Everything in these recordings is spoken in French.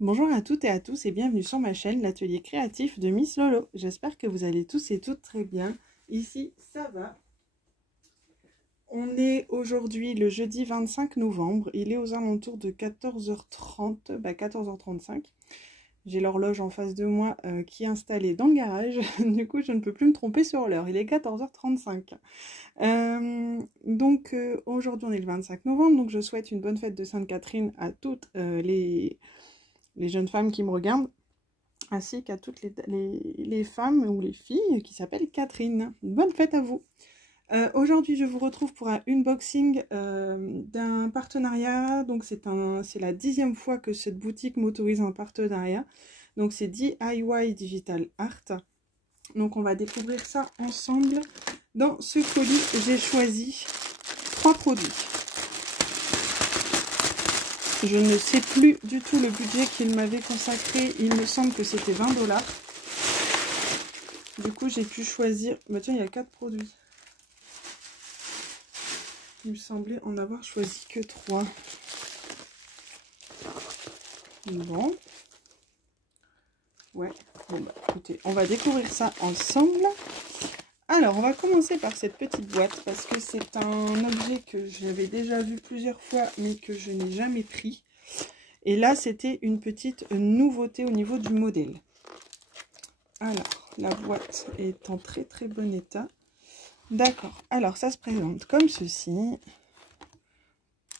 Bonjour à toutes et à tous et bienvenue sur ma chaîne, l'atelier créatif de Miss Lolo. J'espère que vous allez tous et toutes très bien. Ici, ça va. On est aujourd'hui le jeudi 25 novembre. Il est aux alentours de 14h30, 14h35. J'ai l'horloge en face de moi qui est installée dans le garage. Du coup, je ne peux plus me tromper sur l'heure. Il est 14h35. Aujourd'hui, on est le 25 novembre. Donc, je souhaite une bonne fête de Sainte-Catherine à toutes les jeunes femmes qui me regardent, ainsi qu'à toutes les femmes ou les filles qui s'appellent Catherine. Bonne fête à vous. Aujourd'hui, je vous retrouve pour un unboxing d'un partenariat. Donc, c'est la 10e fois que cette boutique m'autorise un partenariat. Donc, c'est DIY Digital Art. Donc, on va découvrir ça ensemble. Dans ce colis, j'ai choisi 3 produits. Je ne sais plus du tout le budget qu'il m'avait consacré. Il me semble que c'était 20 $. Du coup, j'ai pu choisir... Bah tiens, il y a 4 produits. Il me semblait en avoir choisi que 3. Bon. Ouais. Bon, bah, écoutez, on va découvrir ça ensemble. Alors, on va commencer par cette petite boîte parce que c'est un objet que j'avais déjà vu plusieurs fois mais que je n'ai jamais pris. Et là, c'était une petite nouveauté au niveau du modèle. Alors, la boîte est en très très bon état. D'accord. Alors, ça se présente comme ceci.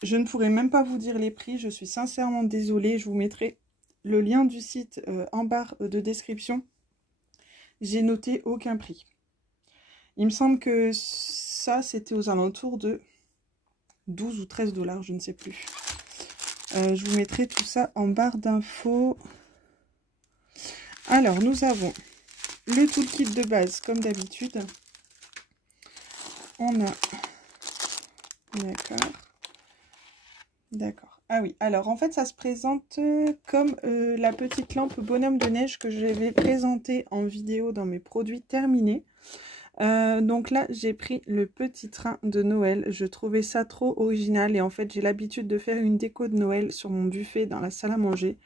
Je ne pourrais même pas vous dire les prix. Je suis sincèrement désolée. Je vous mettrai le lien du site en barre de description. J'ai noté aucun prix. Il me semble que ça, c'était aux alentours de 12 ou 13 $, je ne sais plus. Je vous mettrai tout ça en barre d'infos. Alors, nous avons le toolkit de base, comme d'habitude. On a... D'accord. D'accord. Ah oui, alors en fait, ça se présente comme la petite lampe bonhomme de neige que je vais présenter en vidéo dans mes produits terminés. Donc là, j'ai pris le petit train de Noël. Je trouvais ça trop original et en fait, j'ai l'habitude de faire une déco de Noël sur mon buffet dans la salle à manger.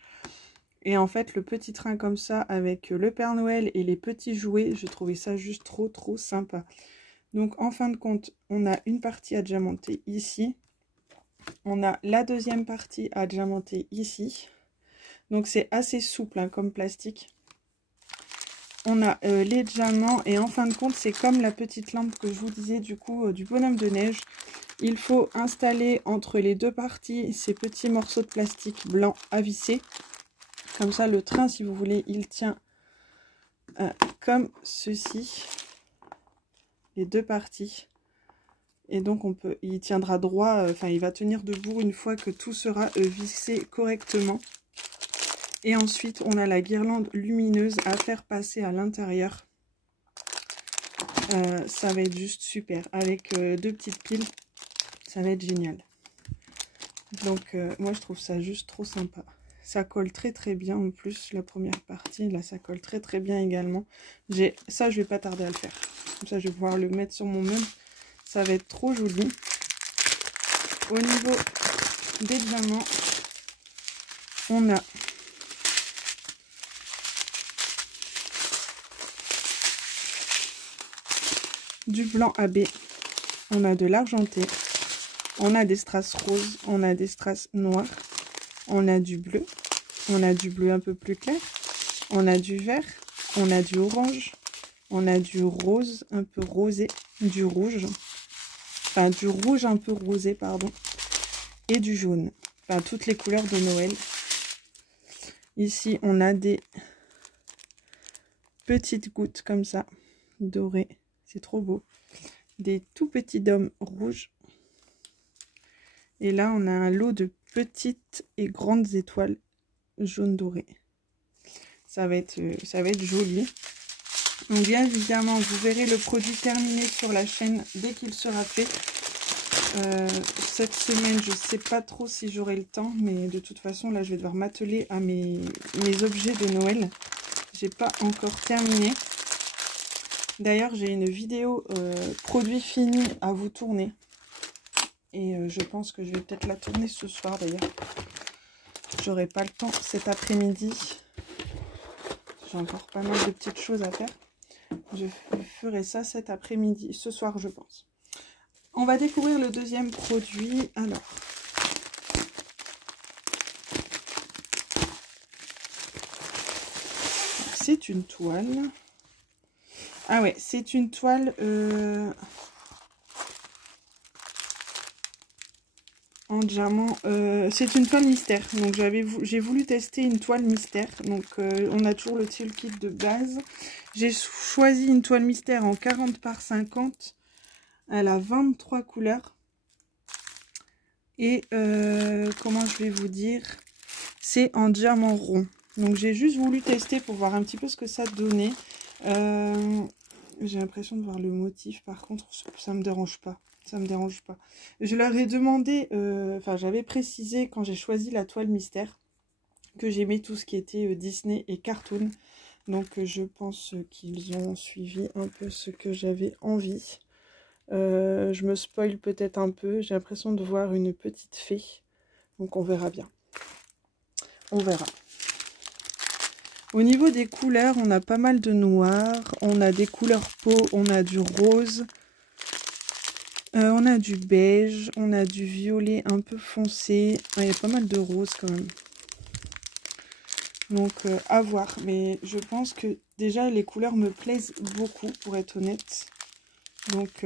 Et en fait, le petit train comme ça, avec le Père Noël et les petits jouets, je trouvais ça juste trop sympa. Donc en fin de compte, on a une partie à diamanter ici. On a la deuxième partie à diamanter ici. Donc c'est assez souple hein, comme plastique. On a les diamants et en fin de compte, c'est comme la petite lampe que je vous disais du coup du bonhomme de neige. Il faut installer entre les deux parties ces petits morceaux de plastique blanc à visser. Comme ça, le train, si vous voulez, il tient comme ceci. Les deux parties. Et donc, il tiendra droit, il va tenir debout une fois que tout sera vissé correctement. Et ensuite, on a la guirlande lumineuse à faire passer à l'intérieur. Ça va être juste super. Avec 2 petites piles, ça va être génial. Donc, moi, je trouve ça juste trop sympa. Ça colle très bien en plus, la première partie. Là, ça colle très bien également. Ça, je vais pas tarder à le faire. Comme ça, je vais pouvoir le mettre sur mon meuble. Ça va être trop joli. Au niveau des diamants, on a du blanc AB, on a de l'argenté, on a des strass roses, on a des strass noirs, on a du bleu un peu plus clair, on a du vert, on a du orange, on a du rose un peu rosé, du rouge, enfin du rouge un peu rosé pardon, et du jaune, enfin toutes les couleurs de Noël. Ici on a des petites gouttes comme ça, dorées. C'est trop beau. Des tout petits dômes rouges. Et là, on a un lot de petites et grandes étoiles jaune doré. Ça va être joli. Donc bien évidemment, vous verrez le produit terminé sur la chaîne dès qu'il sera fait. Cette semaine, je ne sais pas trop si j'aurai le temps. Mais de toute façon, là, je vais devoir m'atteler à mes objets de Noël. J'ai pas encore terminé. D'ailleurs, j'ai une vidéo produit fini à vous tourner. Et je pense que je vais peut-être la tourner ce soir d'ailleurs. j'aurai pas le temps cet après-midi. J'ai encore pas mal de petites choses à faire. Je ferai ça cet après-midi, ce soir je pense. On va découvrir le deuxième produit. Alors, c'est une toile. Ah ouais, c'est une toile en diamant. C'est une toile mystère. Donc j'ai voulu tester une toile mystère. Donc on a toujours le tool kit de base. J'ai choisi une toile mystère en 40 par 50. Elle a 23 couleurs. Et comment je vais vous dire, c'est en diamant rond. Donc j'ai juste voulu tester pour voir un petit peu ce que ça donnait. J'ai l'impression de voir le motif, par contre ça me dérange pas. Ça me dérange pas. Je leur ai demandé, enfin j'avais précisé quand j'ai choisi la toile mystère que j'aimais tout ce qui était Disney et cartoon. Donc je pense qu'ils ont suivi un peu ce que j'avais envie. Je me spoil peut-être un peu. J'ai l'impression de voir une petite fée. Donc on verra bien. On verra. Au niveau des couleurs, on a pas mal de noir. On a des couleurs peau. On a du rose. On a du beige. On a du violet un peu foncé. Il y a pas mal de rose quand même. Donc à voir. Mais je pense que déjà les couleurs me plaisent beaucoup pour être honnête. Donc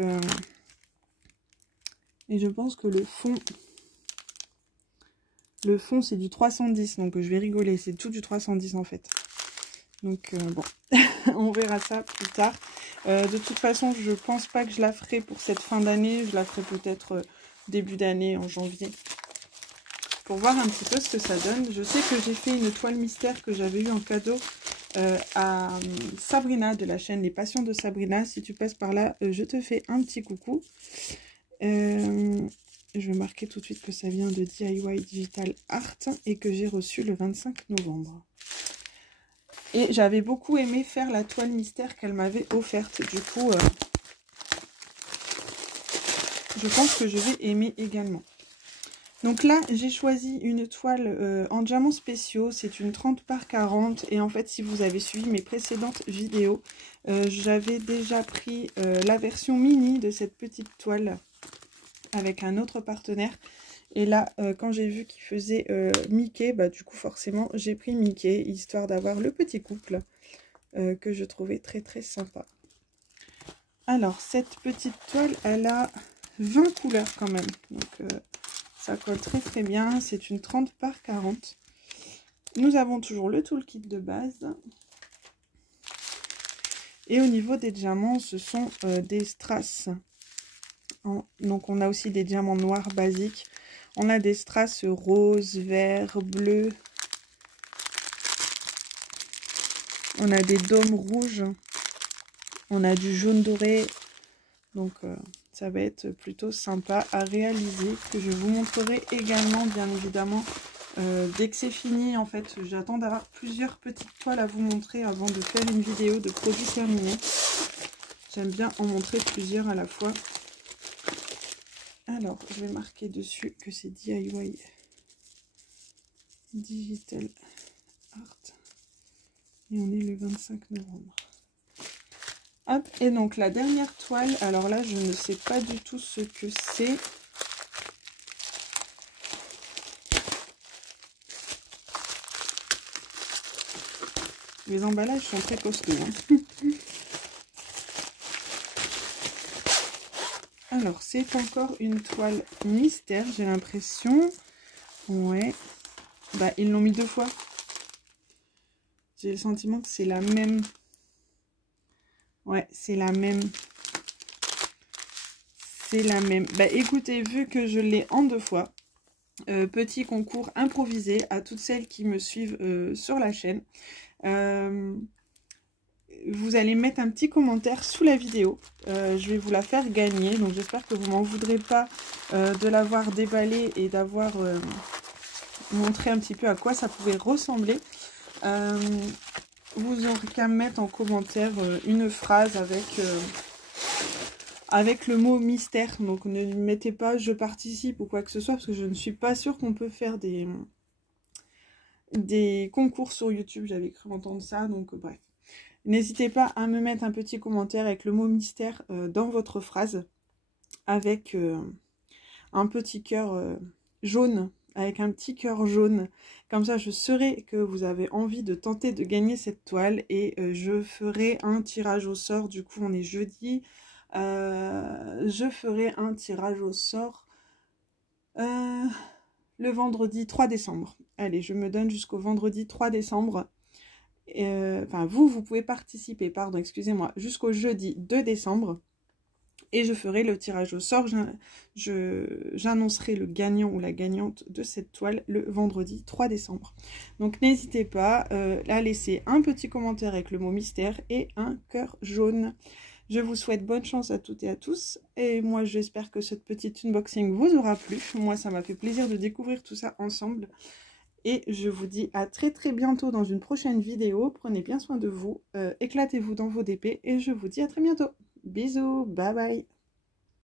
et je pense que le fond c'est du 310. Donc je vais rigoler. C'est tout du 310 en fait. Donc bon, on verra ça plus tard. De toute façon, je pense pas que je la ferai pour cette fin d'année. Je la ferai peut-être début d'année, en janvier. Pour voir un petit peu ce que ça donne. Je sais que j'ai fait une toile mystère que j'avais eu en cadeau à Sabrina de la chaîne Les Passions de Sabrina. Si tu passes par là, je te fais un petit coucou. Je vais marquer tout de suite que ça vient de DIY Digital Art et que j'ai reçu le 25 novembre. Et j'avais beaucoup aimé faire la toile mystère qu'elle m'avait offerte. Du coup, je pense que je vais aimer également. Donc là, j'ai choisi une toile en diamants spéciaux. C'est une 30 par 40. Et en fait, si vous avez suivi mes précédentes vidéos, j'avais déjà pris la version mini de cette petite toile avec un autre partenaire. Et là, quand j'ai vu qu'il faisait Mickey, bah du coup forcément j'ai pris Mickey, histoire d'avoir le petit couple que je trouvais très très sympa. Alors cette petite toile, elle a 20 couleurs quand même. Donc ça colle très très bien. C'est une 30 par 40. Nous avons toujours le toolkit de base. Et au niveau des diamants, ce sont des strass. Donc on a aussi des diamants noirs basiques. On a des strass rose, vert, bleu. On a des dômes rouges. On a du jaune doré. Donc ça va être plutôt sympa à réaliser. Que je vous montrerai également bien évidemment dès que c'est fini. En fait j'attends d'avoir plusieurs petites toiles à vous montrer avant de faire une vidéo de produits terminés. J'aime bien en montrer plusieurs à la fois. Alors, je vais marquer dessus que c'est DIY Digital Art. Et on est le 25 novembre. Hop, et donc la dernière toile, alors là, je ne sais pas du tout ce que c'est. Les emballages sont très costauds. Hein. Alors, c'est encore une toile mystère, j'ai l'impression. Ouais. Bah, ils l'ont mis 2 fois. J'ai le sentiment que c'est la même. Ouais, c'est la même. C'est la même. Bah, écoutez, vu que je l'ai en 2 fois, petit concours improvisé à toutes celles qui me suivent sur la chaîne. Vous allez mettre un petit commentaire sous la vidéo. Je vais vous la faire gagner. Donc j'espère que vous m'en voudrez pas de l'avoir déballée et d'avoir montré un petit peu à quoi ça pouvait ressembler. Vous aurez qu'à mettre en commentaire une phrase avec le mot mystère. Donc ne mettez pas je participe ou quoi que ce soit parce que je ne suis pas sûre qu'on peut faire des des concours sur YouTube, j'avais cru entendre ça, donc bref. N'hésitez pas à me mettre un petit commentaire avec le mot mystère dans votre phrase, avec un petit cœur jaune, avec un petit cœur jaune. Comme ça, je saurai que vous avez envie de tenter de gagner cette toile et je ferai un tirage au sort. Du coup, on est jeudi. Je ferai un tirage au sort le vendredi 3 décembre. Allez, je me donne jusqu'au vendredi 3 décembre. Enfin, vous pouvez participer, pardon, excusez-moi, jusqu'au jeudi 2 décembre. Et je ferai le tirage au sort. J'annoncerai le gagnant ou la gagnante de cette toile le vendredi 3 décembre. Donc n'hésitez pas à laisser un petit commentaire avec le mot mystère et un cœur jaune. Je vous souhaite bonne chance à toutes et à tous. Et moi, j'espère que cette petite unboxing vous aura plu. Moi, ça m'a fait plaisir de découvrir tout ça ensemble. Et je vous dis à très très bientôt dans une prochaine vidéo. Prenez bien soin de vous. Éclatez-vous dans vos DP. Et je vous dis à très bientôt. Bisous. Bye bye.